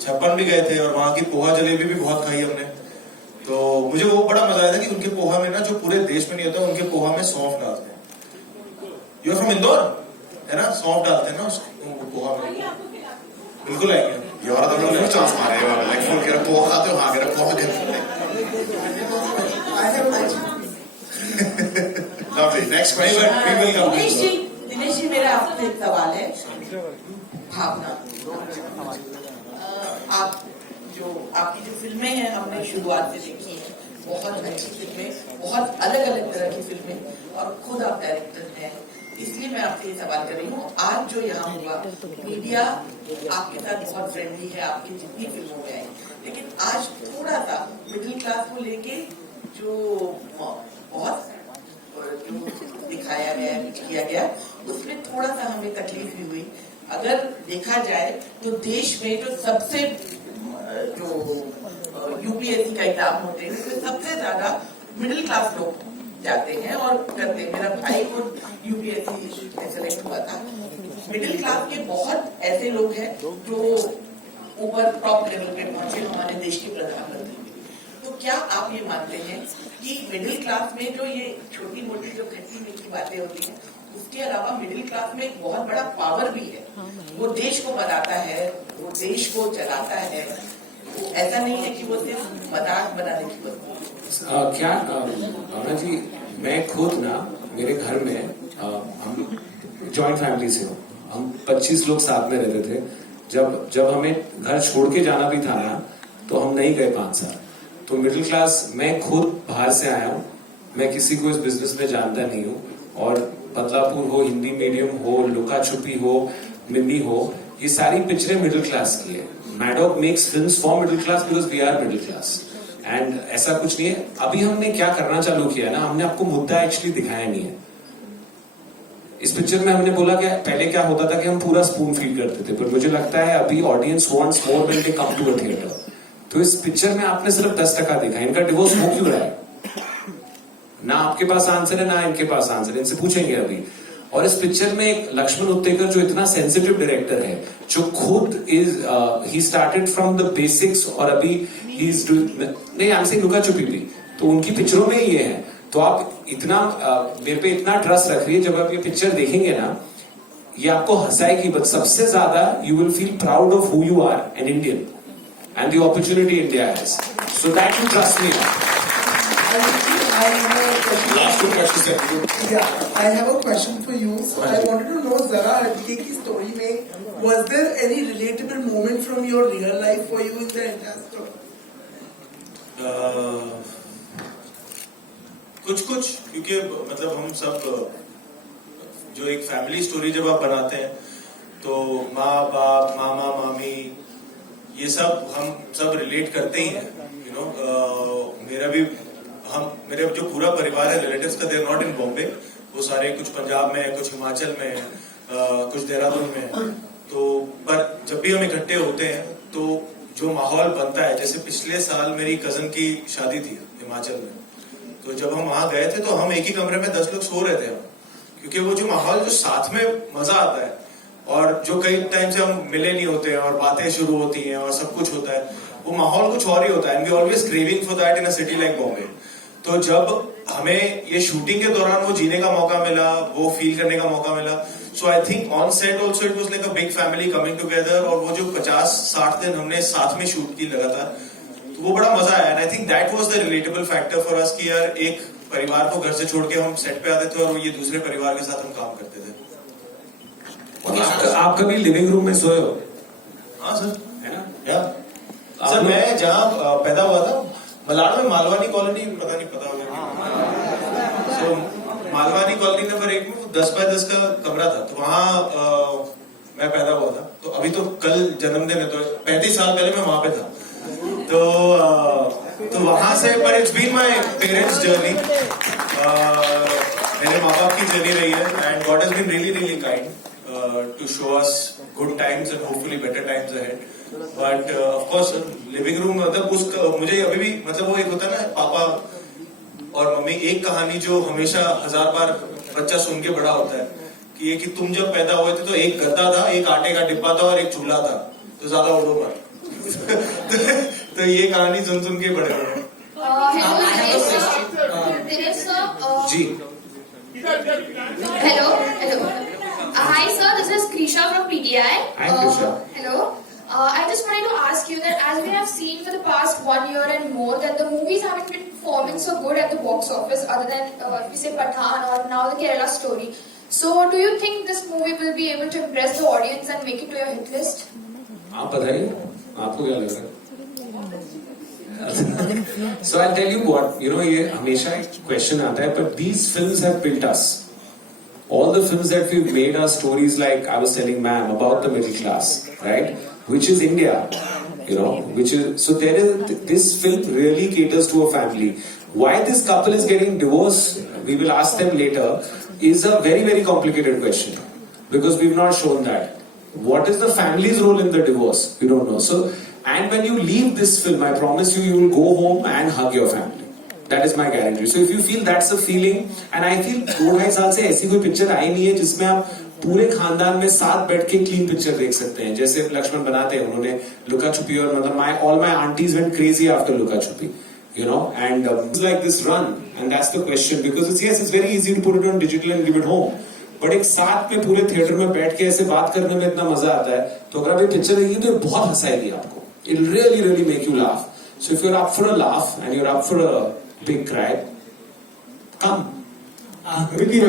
छप्पन भी गए थे और वहाँ की पोहा जलेबी भी बहुत खाई हमने। तो मुझे वो बड़ा मजा आया था कि उनके पोहा में ना, जो पूरे देश में नहीं होता, उनके पोहा में सौंफ डालते हैं। यू आर फ्रॉम इंदौर है ना, सौंफ डालते हैं ना उस पोहा में। बिल्कुल आएंगे। Ja, de har nog chans med det. Like, folk gör på att du har gör på det. Lovely. Next question. Dinesh ji मेरा आपसे एक सवाल है। भावना, आप जो आपकी जो फिल्में हैं हमने शुरुआत से देखी है, बहुत अच्छी फिल्में, बहुत अलग अलग तरह की फिल्में, और खुद आप डायरेक्टर हैं, इसलिए मैं आपसे ये सवाल कर रही हूँ। आज जो यहाँ हुआ, मीडिया आपके साथ बहुत फ्रेंडली है, आपकी जितनी फिल्मों में आई, लेकिन आज थोड़ा सा मिडिल क्लास को लेके जो बहुत दिखाया गया है, किया गया, उसमें थोड़ा सा हमें तकलीफ भी हुई। अगर देखा जाए तो देश में जो सबसे जो यूपीएससी का एग्जाम होते हैं, उसमें सबसे ज्यादा मिडिल क्लास लोग जाते हैं और करते हैं। मेरा भाई को यूपीएससी में सेलेक्ट हुआ था। मिडिल क्लास के बहुत ऐसे लोग हैं जो ऊपर टॉप लेवल पे पहुंचे, हमारे देश के प्रधानमंत्री। तो क्या आप ये मानते हैं कि मिडिल क्लास में जो ये छोटी मोटी जो खट्टी मीठी बातें होती हैं, उसके अलावा मिडिल क्लास में एक बहुत बड़ा पावर भी है, वो देश को बनाता है, वो देश को चलाता है, वो ऐसा नहीं है कि वो सिर्फ मजाक बनाने की वस्तु। क्या भावना जी, मैं खुद ना, मेरे घर में हम जॉइंट फैमिली से हो, हम 25 लोग साथ में रहते थे। जब हमें घर छोड़ के जाना भी था ना, तो हम नहीं गए 5 साल। तो मिडिल क्लास, मैं खुद बाहर से आया हूँ, मैं किसी को इस बिजनेस में जानता नहीं हूँ, और बदलापुर हो, हिंदी मीडियम हो, लुका छुपी हो, मिनी हो, ये सारी पिक्चरें मिडिल क्लास की है। Maddock makes films for middle class because we are middle class, and ऐसा कुछ नहीं है। अभी हमने क्या करना चालू किया ना, हमने आपको मुद्दा एक्चुअली दिखाया नहीं है। इस पिक्चर में हमने बोला कि पहले क्या होता था कि हम पूरा स्पून फीड करते थे, पर मुझे लगता है अभी audience wants more when they come to a theatre. तो इस पिक्चर में आपने सिर्फ 10% देखा। इनका डिवोर्स हो क्यों रहा है, ना आपके पास आंसर है, ना इनके पास आंसर है, इनसे पूछेंगे अभी। और इस पिक्चर में एक लक्ष्मण उत्तेकर जो इतना सेंसिटिव डायरेक्टर है, जो खुद he started from the basics, और अभी ही इज नहीं, आई एम सेइंग लुका छुपी भी, तो उनकी पिक्चरों में ये है। तो आप इतना मेरे पे इतना ट्रस्ट रख रही है, जब आप ये पिक्चर देखेंगे ना, ये आपको हंसाएगी, बट सबसे ज्यादा you will feel proud of who you are, an Indian, and the opportunity India has. So that you trust me. Last 2 questions. Yeah, I have a question for you. So I wanted to know, Zara Hadike ki story mein, was there any relatable moment from your real life for you in the entire story? कुछ, क्योंकि मतलब हम सब जो एक family story जब आप बनाते हैं, तो माँ बाप, मामा मामी, ये सब हम सब रिलेट करते ही हैं, यू नो। मेरा जो पूरा परिवार है, रिलेटिव्स का, they are not in Bombay, वो सारे कुछ पंजाब में है, कुछ हिमाचल में है, कुछ देहरादून में है। तो पर जब भी हम इकट्ठे होते हैं तो जो माहौल बनता है, जैसे पिछले साल मेरी कजन की शादी थी हिमाचल में, तो जब हम वहां गए थे तो हम एक ही कमरे में 10 लोग सो रहे थे, क्योंकि वो जो माहौल, जो साथ में मजा आता है, और जो कई टाइम से हम मिले नहीं होते हैं और बातें शुरू होती हैं और सब कुछ होता है, वो माहौल कुछ और ही होता है। And we always craving for that in a city like Bombay. तो जब हमें ये शूटिंग के दौरान वो जीने का मौका मिला, वो फील करने का मौका मिला, so I think on set also it was like a big family coming together. और वो जो 50-60 दिन हमने साथ में शूट की लगातार, तो वो बड़ा मजा आया। And I think that was the relatable factor for us कि यार, एक परिवार को घर से छोड़ के हम सेट पे आते थे और ये दूसरे परिवार के साथ हम काम करते थे। आप कभी लिविंग रूम में सोए हो? हाँ सर, है ना? या सर, मैं जहाँ पैदा हुआ था, मलाड में, मालवानी कॉलोनी, पता नहीं पता होगा। तो मालवानी कॉलोनी नंबर 1 में 10 बाय 10 का कमरा था, तो वहाँ मैं पैदा हुआ था। तो अभी तो कल जन्मदिन है, तो 35 साल पहले मैं वहां पे था। तो वहां से, पर it's been my parents journey, मेरे माँ बाप की जर्नी रही है, and God has been really really kind to show us good times and hopefully better times ahead. But of course, living room, मतलब मुझे अभी भी, मतलब वो एक होता है ना, पापा और मम्मी, एक कहानी जो हमेशा 1000 बार बच्चा सुन के बड़ा होता है, कि तुम जब पैदा हुए थे तो एक गद्दा था, एक आटे का डिब्बा था और एक चूल्हा था, तो ज्यादा उड़ो मत। तो ये कहानी सुन के बड़े हुए। जी Hello. Hi, sir. This is Krisha from PTI. Hi, Krisha. Hello. I just wanted to ask you that as we have seen for the past 1 year and more that the movies haven't been performing so good at the box office other than if we say Pathaan or now the Kerala Story. So do you think this movie will be able to impress the audience and make it to your hit list? आप बताइए, आपको क्या लग रहा है? So I'll tell you what, ये हमेशा एक question आता है, but these films have built us. All the films that we've made are stories like I was telling ma'am about the middle class, right? Which is India, so this film really caters to a family. Why this couple is getting divorced, we will ask them later, is a very, very complicated question. Because we've not shown that. What is the family's role in the divorce? We don't know. So, and when you leave this film, I promise you, you will go home and hug your family. That is my guarantee. So if you feel that's a feeling, and I feel 2-2.5 साल से ऐसी कोई picture आई नहीं है जिसमें आप पूरे खानदान में साथ बैठ के क्लीन पिक्चर देख सकते हैं, जैसे लक्ष्मण बनाते हैं, उन्होंने लुका छुपी और मतलब all my aunties went crazy after लुका छुपी, and it's like this run, and that's the question, because it's very easy to put it on digital and give it home, but एक साथ में पूरे थिएटर में बैठ के ऐसे बात करने में इतना मजा आता है, तो अगर आप ये पिक्चर देखिए तो बहुत हंसाएगी आपको. It'll really, really make you laugh. So if you're up for a laugh and you're up for a big cry, come. Vicky,